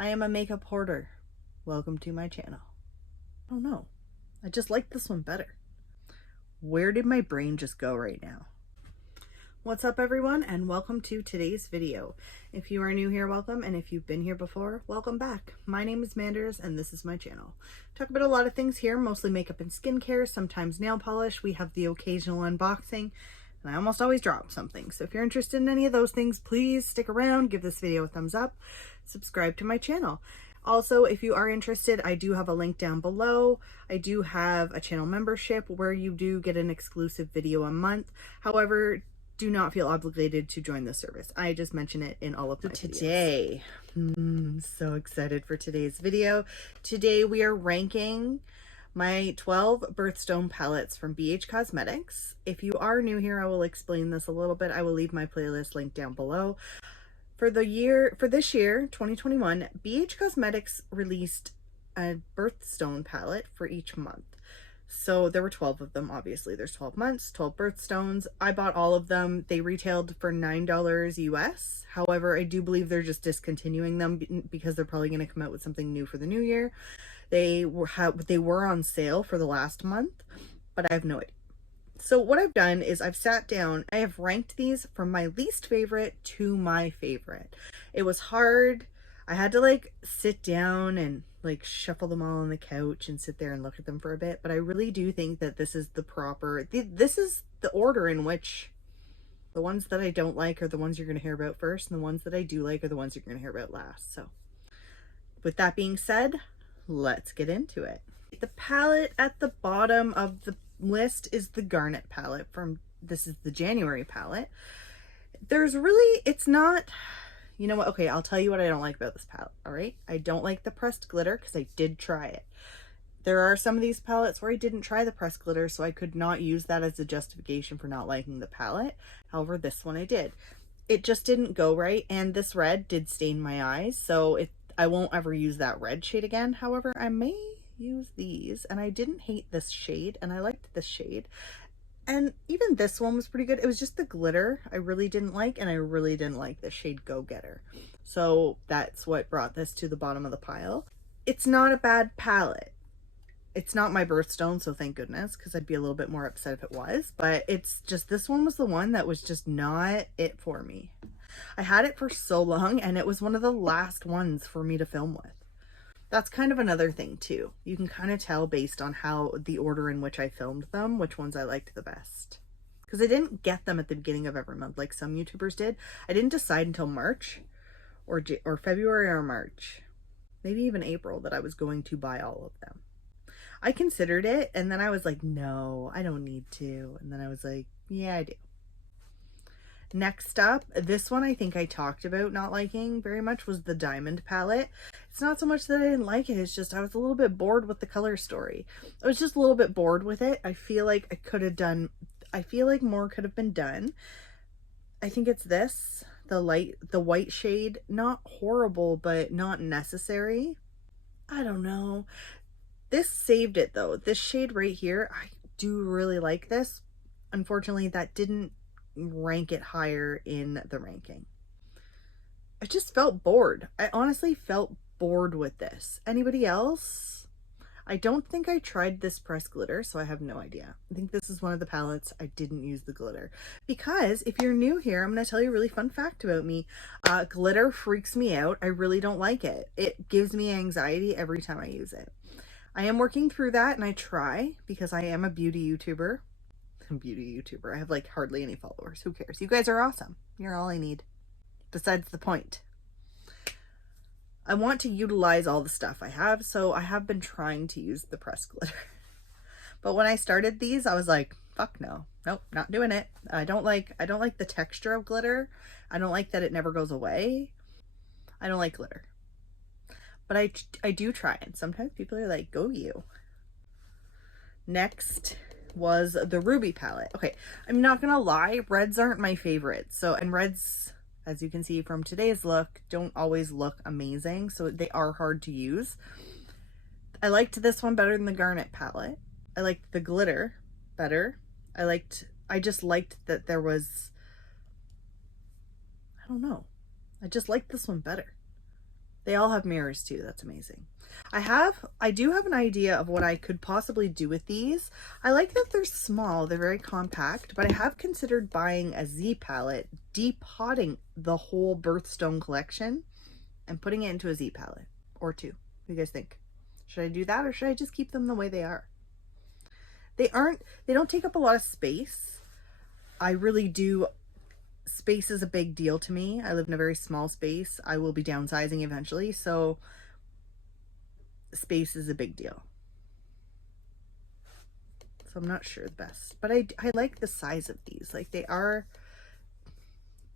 I am a makeup hoarder. Welcome to my channel. Oh no, I just like this one better. Where did my brain just go right now? What's up everyone, and welcome to today's video. If you are new here, welcome, and if you've been here before, welcome back. My name is Manders and this is my channel. Talk about a lot of things here, mostly makeup and skincare, sometimes nail polish. We have the occasional unboxing, and I almost always drop something. So if you're interested in any of those things, please stick around, give this video a thumbs up, subscribe to my channel. Also, if you are interested, I do have a link down below. I do have a channel membership where you do get an exclusive video a month. However, do not feel obligated to join the service. I just mention it in all of my videos. Today, so excited for today's video. Today we are ranking my 12 birthstone palettes from BH Cosmetics. If you are new here, I will explain this a little bit. I will leave my playlist link down below. For this year, 2021, BH Cosmetics released a birthstone palette for each month. So there were 12 of them, obviously. There's 12 months, 12 birthstones. I bought all of them. They retailed for $9 US. However, I do believe they're just discontinuing them because they're probably going to come out with something new for the new year. They were on sale for the last month, but I have no idea. So what I've done is I've sat down, I have ranked these from my least favorite to my favorite. It was hard. I had to like sit down and like shuffle them all on the couch and sit there and look at them for a bit. But I really do think that this is the proper, this is the order in which the ones that I don't like are the ones you're going to hear about first, and the ones that I do like are the ones you're going to hear about last. So with that being said, let's get into it. The palette at the bottom of the list is the Garnet palette this is the January palette. There's really, it's not, you know what, okay, I'll tell you what I don't like about this palette. All right, I don't like the pressed glitter because I did try it. There are some of these palettes where I didn't try the pressed glitter, so I could not use that as a justification for not liking the palette. However, this one I did. It just didn't go right, and this red did stain my eyes, so I won't ever use that red shade again. However, I may use these, and I didn't hate this shade, and I liked this shade, and even this one was pretty good. It was just the glitter I really didn't like, and I really didn't like the shade Go Getter, so that's what brought this to the bottom of the pile. It's not a bad palette. It's not my birthstone, so thank goodness, because I'd be a little bit more upset if it was, but it's just, this one was the one that was just not it for me. I had it for so long, and it was one of the last ones for me to film with. That's kind of another thing too. You can kind of tell based on how the order in which I filmed them, which ones I liked the best. Because I didn't get them at the beginning of every month like some YouTubers did. I didn't decide until March or February or March, maybe even April, that I was going to buy all of them. I considered it, and then I was like, no, I don't need to. And then I was like, yeah, I do. Next up, this one I think I talked about not liking very much, was the Diamond palette. It's not so much that I didn't like it, it's just I was a little bit bored with the color story. I was just a little bit bored with it. I feel like I feel like more could have been done. I think it's this, the white shade, not horrible, but not necessary. I don't know. This saved it though. This shade right here, I do really like this. Unfortunately, that didn't rank it higher in the ranking. I just felt bored. I honestly felt bored with this. Anybody else? I don't think I tried this pressed glitter, so I have no idea. I think this is one of the palettes I didn't use the glitter, because if you're new here, I'm going to tell you a really fun fact about me. Glitter freaks me out. I really don't like it. It gives me anxiety every time I use it. I am working through that, and I try, because I am a beauty YouTuber. I have like hardly any followers. Who cares? You guys are awesome. You're all I need. Besides the point. I want to utilize all the stuff I have, so I have been trying to use the pressed glitter. But when I started these, I was like, fuck no. Nope, not doing it. I don't like the texture of glitter. I don't like that it never goes away. I don't like glitter. But I do try it. Sometimes people are like, go you. Next was the Ruby palette. Okay, I'm not gonna lie, reds aren't my favorite. So, and reds, as you can see from today's look, don't always look amazing, so they are hard to use. I liked this one better than the Garnet palette. I liked the glitter better. I just liked that there was, I don't know, I just liked this one better. They all have mirrors too. That's amazing. I do have an idea of what I could possibly do with these. I like that they're small, they're very compact, but I have considered buying a Z palette, depotting the whole Birthstone collection and putting it into a Z palette or two. What do you guys think? Should I do that, or should I just keep them the way they are? They don't take up a lot of space. I really do. Space is a big deal to me. I live in a very small space. I will be downsizing eventually, so space is a big deal. So I'm not sure the best, but I like the size of these. Like they're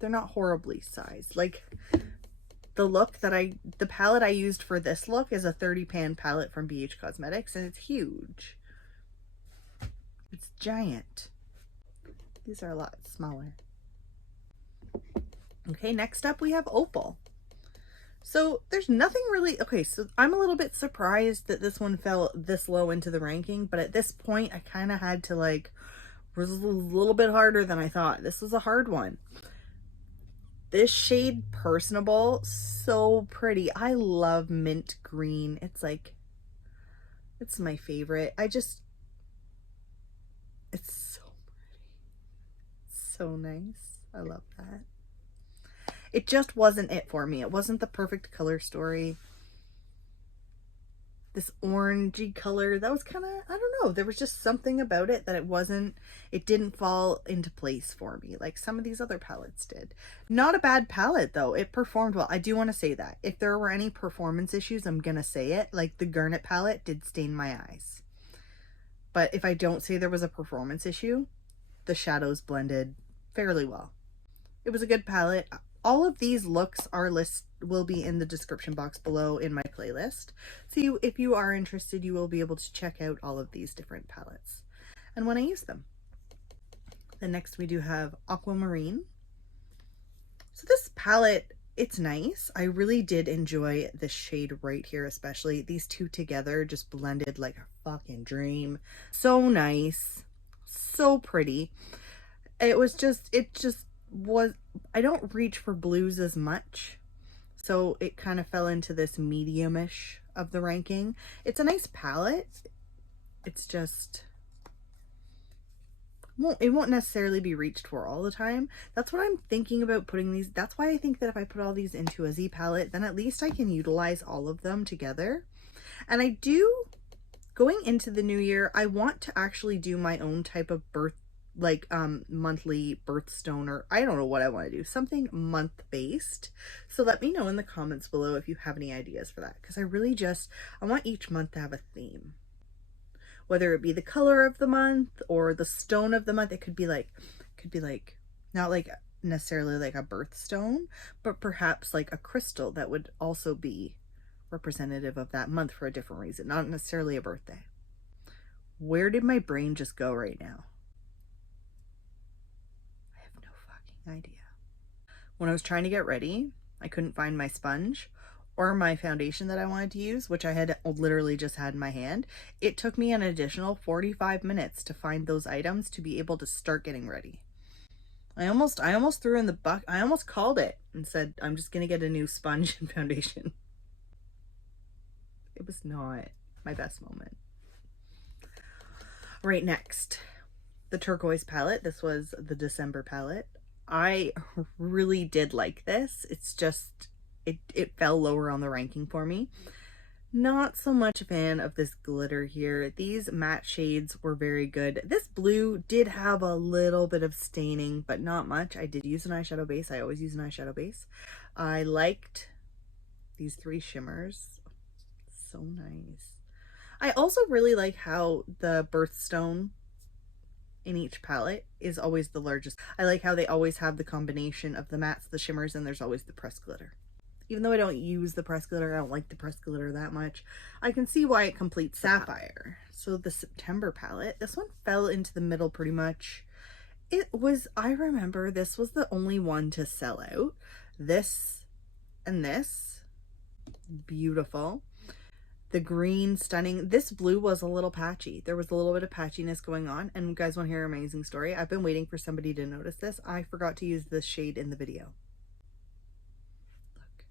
not horribly sized. Like the palette I used for this look is a 30 pan palette from BH Cosmetics, and it's huge. It's giant. These are a lot smaller. Okay, next up we have Opal. So there's nothing really, okay, so I'm a little bit surprised that this one fell this low into the ranking, but at this point I kind of had to like, it was a little bit harder than I thought. This was a hard one. This shade Personable, so pretty. I love mint green. It's like, it's my favorite. It's so pretty. So nice. I love that. It just wasn't it for me. It wasn't the perfect color story. This orangey color, that was kind of, I don't know, there was just something about it that it didn't fall into place for me like some of these other palettes did. Not a bad palette though. It performed well. I do want to say that. If there were any performance issues, I'm gonna say it. Like the Garnet palette did stain my eyes. But if I don't say there was a performance issue, the shadows blended fairly well. It was a good palette. All of these looks will be in the description box below in my playlist. So if you are interested, you will be able to check out all of these different palettes and when I use them. Then next we do have Aquamarine. So this palette, it's nice. I really did enjoy this shade right here, especially. These two together just blended like a fucking dream. So nice. So pretty. I don't reach for blues as much, so it kind of fell into this medium-ish of the ranking. It's a nice palette. It's just it won't necessarily be reached for all the time. That's what I'm thinking about putting these. That's why I think that if I put all these into a Z palette, then at least I can utilize all of them together. And I do, going into the new year, I want to actually do my own type of monthly birthstone, or I don't know what I want to do, something month based. So let me know in the comments below if you have any ideas for that, because I want each month to have a theme, whether it be the color of the month or the stone of the month. It could be like not like necessarily like a birthstone, but perhaps like a crystal that would also be representative of that month for a different reason, not necessarily a birthday. Where did my brain just go right now? Idea. When I was trying to get ready, I couldn't find my sponge or my foundation that I wanted to use, which I had literally just had in my hand. It took me an additional 45 minutes to find those items to be able to start getting ready. I almost threw in the bucket. I almost called it and said, I'm just gonna get a new sponge and foundation. It was not my best moment. Right, next, the Turquoise palette. This was the December palette. I really did like this. It's just, it fell lower on the ranking for me. Not so much a fan of this glitter here. These matte shades were very good. This blue did have a little bit of staining, but not much. I did use an eyeshadow base. I always use an eyeshadow base. I liked these three shimmers. So nice. I also really like how the birthstone in each palette is always the largest. I like how they always have the combination of the mattes, the shimmers, and there's always the pressed glitter. Even though I don't use the pressed glitter, I don't like the pressed glitter that much, I can see why it completes Sapphire. So the September palette, this one fell into the middle pretty much. I remember this was the only one to sell out. This and this, beautiful. The green, stunning. This blue was a little patchy. There was a little bit of patchiness going on. And you guys want to hear an amazing story? I've been waiting for somebody to notice this. I forgot to use this shade in the video. Look.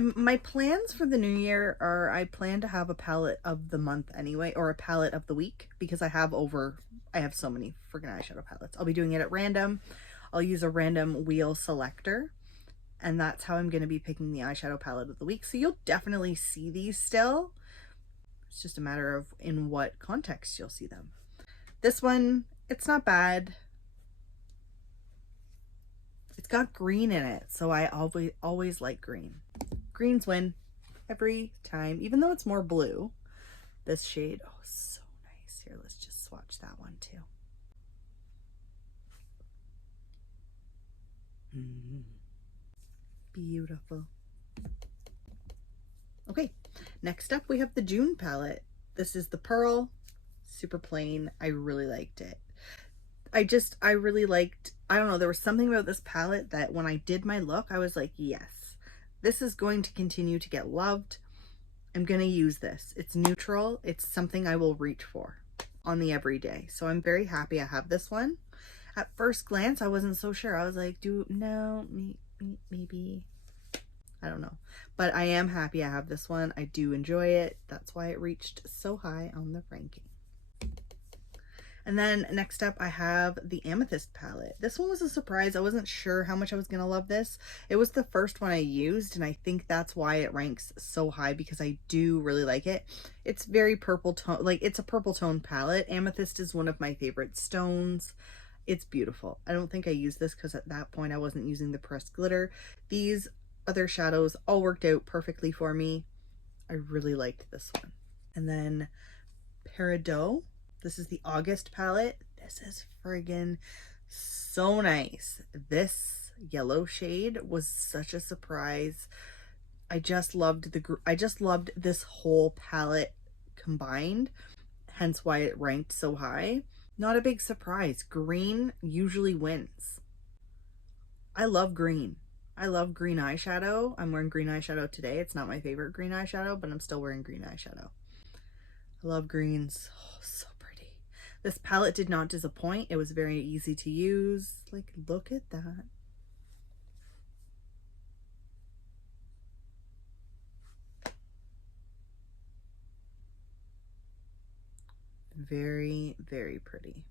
my plans for the new year are I plan to have a palette of the month anyway, or a palette of the week, because I have so many freaking eyeshadow palettes. I'll be doing it at random. I'll use a random wheel selector, and that's how I'm going to be picking the eyeshadow palette of the week. So you'll definitely see these still. It's just a matter of in what context you'll see them. This one, it's not bad. It's got green in it, so I always like green. Greens win every time, even though it's more blue. This shade, oh, so nice. Here, let's just swatch that one too. Beautiful. Okay, next up we have the June palette. This is the Pearl, super plain. I really liked it. I really liked, I don't know, there was something about this palette that when I did my look, I was like, yes, this is going to continue to get loved. I'm going to use this. It's neutral. It's something I will reach for on the everyday. So I'm very happy I have this one. At first glance, I wasn't so sure. I was like, maybe, I don't know. But I am happy I have this one. I do enjoy it. That's why it reached so high on the ranking. And then next up, I have the Amethyst palette. This one was a surprise. I wasn't sure how much I was going to love this. It was the first one I used, and I think that's why it ranks so high, because I do really like it. It's very purple tone, like it's a purple tone palette. Amethyst is one of my favorite stones. It's beautiful. I don't think I used this because at that point I wasn't using the pressed glitter. These other shadows all worked out perfectly for me. I really liked this one. And then Peridot. This is the August palette. This is friggin' so nice. This yellow shade was such a surprise. I just loved this whole palette combined, hence why it ranked so high. Not a big surprise. Green usually wins. I love green. I love green eyeshadow. I'm wearing green eyeshadow today. It's not my favorite green eyeshadow, but I'm still wearing green eyeshadow. I love greens. Oh, so pretty. This palette did not disappoint. It was very easy to use. Like, look at that. Very, very pretty.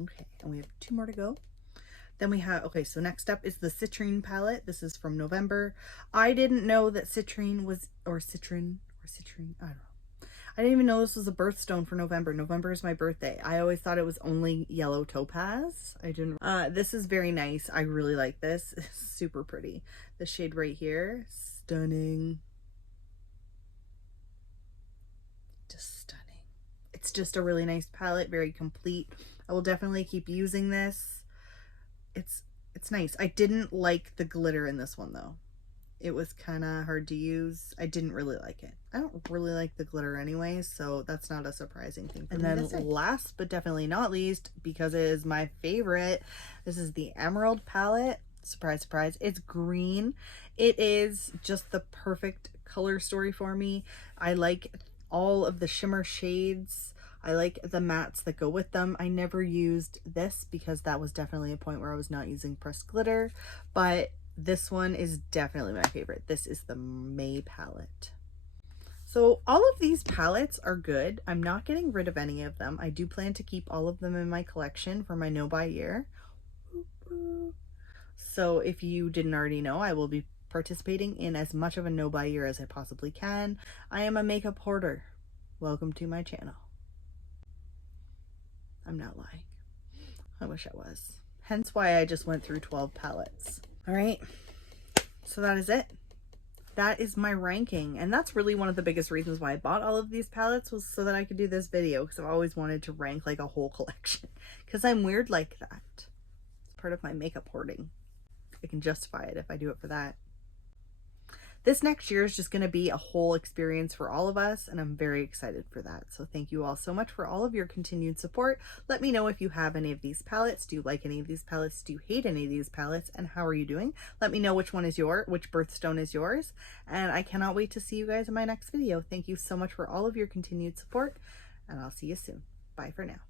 Okay, and we have 2 more to go. Then we have, okay, so next up is the Citrine palette. This is from November. I didn't know that Citrine, I don't know. I didn't even know this was a birthstone for November. November is my birthday. I always thought it was only yellow topaz. I didn't. This is very nice. I really like this. It's super pretty. The shade right here, stunning. Just stunning. It's just a really nice palette, very complete. I will definitely keep using this. It's nice. I didn't like the glitter in this one though. It was kind of hard to use. I didn't really like it. I don't really like the glitter anyway, so that's not a surprising thing for me. And then last but definitely not least, because it is my favorite, this is the Emerald palette. Surprise, surprise. It's green. It is just the perfect color story for me. I like all of the shimmer shades. I like the mattes that go with them. I never used this because that was definitely a point where I was not using pressed glitter, but this one is definitely my favorite. This is the May palette. So all of these palettes are good. I'm not getting rid of any of them. I do plan to keep all of them in my collection for my no buy year. So if you didn't already know, I will be participating in as much of a no buy year as I possibly can. I am a makeup hoarder. Welcome to my channel. I'm not lying. I wish I was. Hence why I just went through 12 palettes. All right, so that is it. That is my ranking, and that's really one of the biggest reasons why I bought all of these palettes, was so that I could do this video, because I've always wanted to rank like a whole collection, because I'm weird like that. It's part of my makeup hoarding. I can justify it if I do it for that. This next year is just going to be a whole experience for all of us, and I'm very excited for that. So thank you all so much for all of your continued support. Let me know if you have any of these palettes. Do you like any of these palettes? Do you hate any of these palettes? And how are you doing? Let me know which one is which birthstone is yours. And I cannot wait to see you guys in my next video. Thank you so much for all of your continued support, and I'll see you soon. Bye for now.